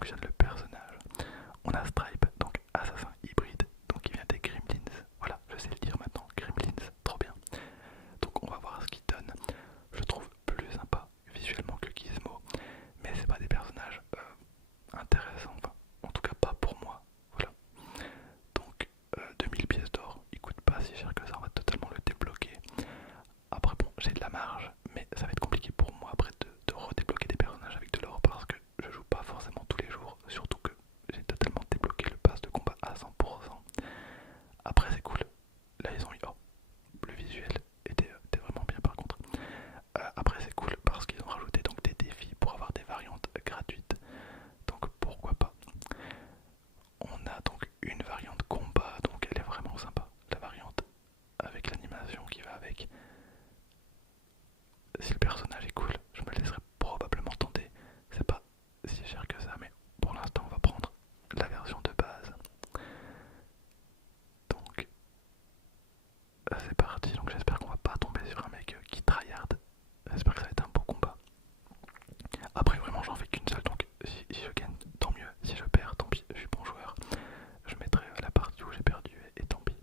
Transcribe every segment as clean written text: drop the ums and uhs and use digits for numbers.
fonctionne le personnage. On a Stripe, donc assassin hybride, donc il vient des Gremlins. Voilà, je sais le dire maintenant, Gremlins, trop bien. Donc on va voir ce qu'il donne. Je le trouve plus sympa visuellement que Gizmo, mais c'est pas des personnages intéressants, enfin, en tout cas pas pour moi. Voilà. Donc 2000 pièces d'or, il coûte pas si cher que ça, on va totalement le débloquer. Après bon, j'ai de la marge, mais ça va être compliqué pour moi après de redébloquer des personnages avec de l'or parce que je joue pas forcément tous les jours, surtout que j'ai totalement débloqué le pass de combat à 100%. Après c'est cool, là ils ont eu... Oh, le visuel était vraiment bien par contre. Après c'est cool parce qu'ils ont rajouté donc des défis pour avoir des variantes gratuites, donc pourquoi pas. On a donc une variante combat, donc elle est vraiment sympa, la variante avec l'animation qui va avec. Si le personnage est cool, je me laisserai probablement tenter. C'est pas si cher que ça, mais pour l'instant on va prendre la version de base. Donc c'est parti, donc j'espère qu'on va pas tomber sur un mec qui tryhard. J'espère que ça va être un beau combat. Après vraiment j'en fais qu'une seule, donc si je gagne tant mieux, si je perds tant pis, je suis bon joueur. Je mettrai la partie où j'ai perdu et tant pis.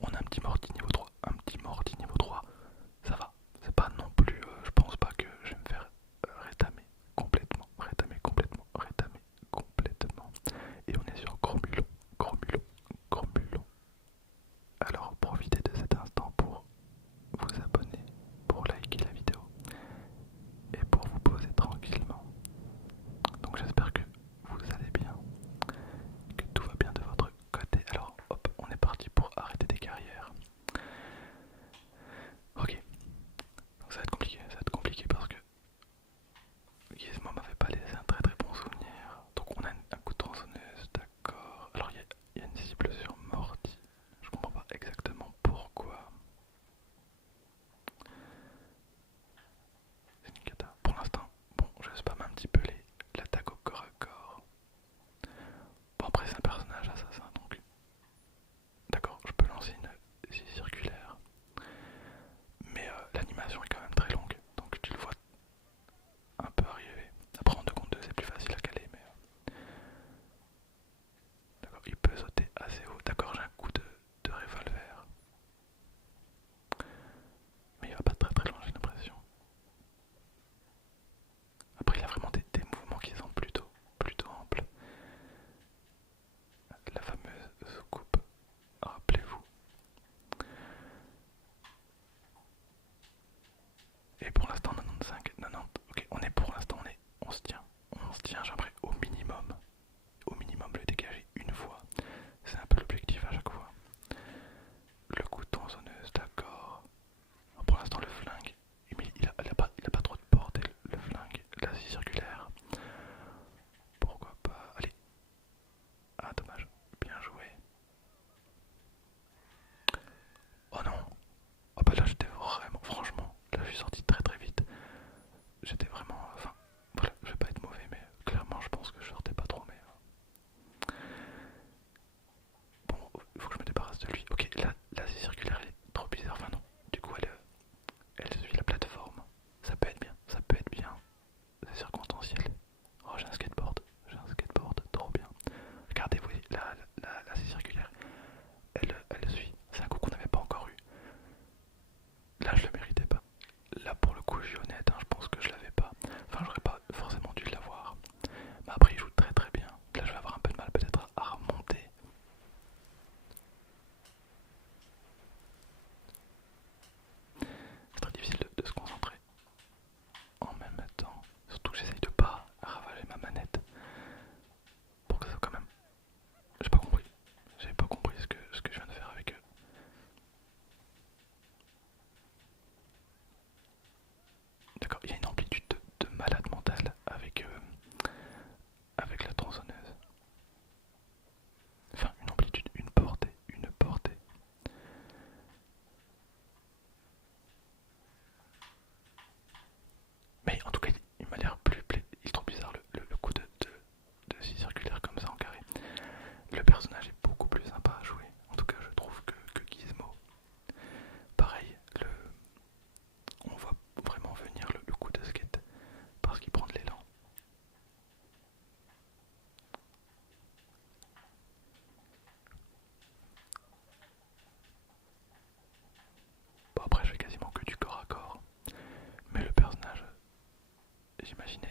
On a un petit morty niveau 3, un petit morty niveau 3, ça va. C'est pas non plus, je pense pas que je vais me faire rétamer complètement, rétamer complètement, rétamer complètement. Et on est sur gros mulot, gros mulot, gros mulot. Alors profitez de cet instant pour vous abonner, pour liker la vidéo et pour vous poser tranquillement. Donc j'espère que vous allez bien, que tout va bien de votre côté. Alors hop, on est parti pour arrêter des carrières. Ok, donc ça va être compliqué parce que Gizmo m'avait pas laissé un très très bon souvenir. Donc on a un coup de tronçonneuse, d'accord. Alors il y a une cible sur Morty, je comprends pas exactement pourquoi. C'est une cata. Pour l'instant, bon, je spam un petit peu l'attaque au corps à corps. Bon, après, c'est un personnage assassin donc. D'accord, je peux lancer une scie circulaire. Mais l'animation est quand même très longue donc tu le vois un peu arriver. Après, en 2 contre 2, c'est plus facile à caler, mais. D'accord, il peut sauter assez haut. D'accord, j'ai un coup de revolver. Mais il va pas très très loin, j'ai l'impression. Après, il a vraiment des mouvements qui sont plutôt amples. imaginez